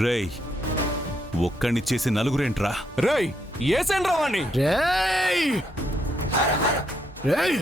రేయ్ ఒక్కడిని చేసి నలుగురేంట్రా? రేయ్ ఏసేండ్రా వాణ్ణి. రేయ్ రేయ్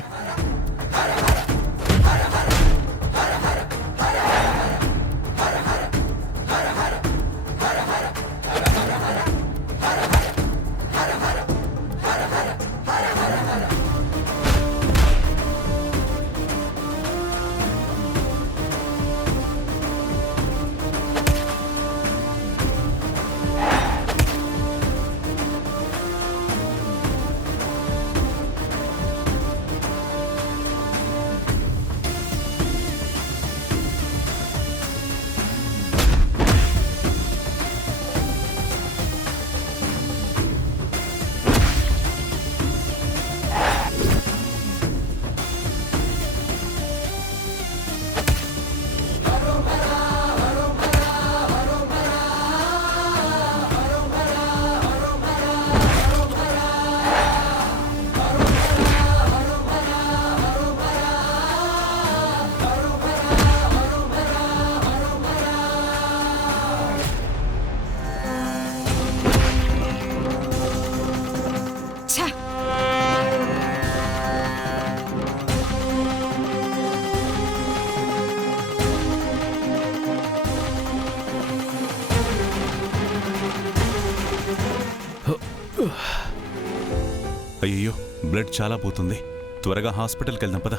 అయ్యో బ్లడ్ చాలా పోతుంది. త్వరగా హాస్పిటల్కి వెళ్దాం పదా.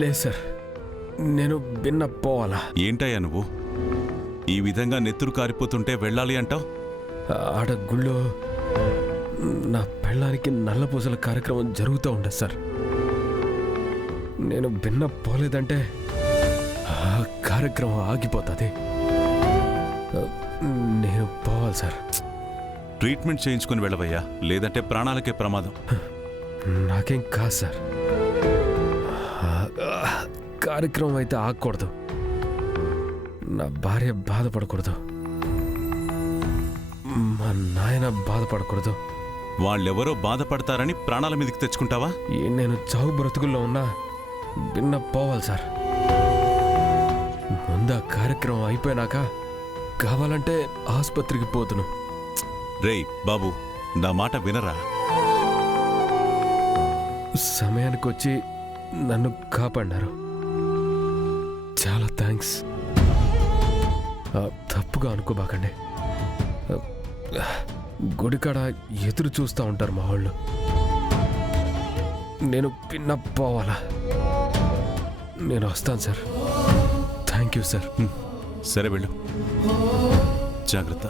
లేదు సార్, నేను భిన్న పోవాలా. ఏంటయ్యా నువ్వు ఈ విధంగా నెత్తురు కారిపోతుంటే వెళ్ళాలి అంటావు? ఆడ గుళ్ళో నా పెళ్ళానికి నల్లపూసల కార్యక్రమం జరుగుతూ ఉండదు సార్. నేను భిన్న పోలేదంటే ఆ కార్యక్రమం ఆగిపోతుంది. నేను పోవాలి సార్. ట్రీట్మెంట్ చేయించుకుని వెళ్ళవయ్యా, లేదంటే ప్రాణాలకే ప్రమాదం. నాకేం కాదు సార్. కార్యక్రమం అయితే ఆగకూడదు. నా భార్య బాధపడకూడదు, మా నాయన బాధపడకూడదు. వాళ్ళెవరో బాధపడతారని ప్రాణాల మీదకి తెచ్చుకుంటావా? నేను చావు బ్రతుకుల్లో ఉన్నా భిన్న పోవాలి సార్. ముందు ఆ కార్యక్రమం అయిపోయినాక కావాలంటే ఆసుపత్రికి పోతును. రేయ్ బాబు, నా మాట వినరా? సమయానికి వచ్చి నన్ను కాపాడినారు, చాలా థ్యాంక్స్. తప్పుగా అనుకోబాకండి. గుడికాడ ఎదురు చూస్తూ ఉంటారు మా వాళ్ళు. నేను పిన్న పోవాలా. నేను వస్తాను సార్. Thank you sir. సరే వెళ్ళు, జాగ్రత్త.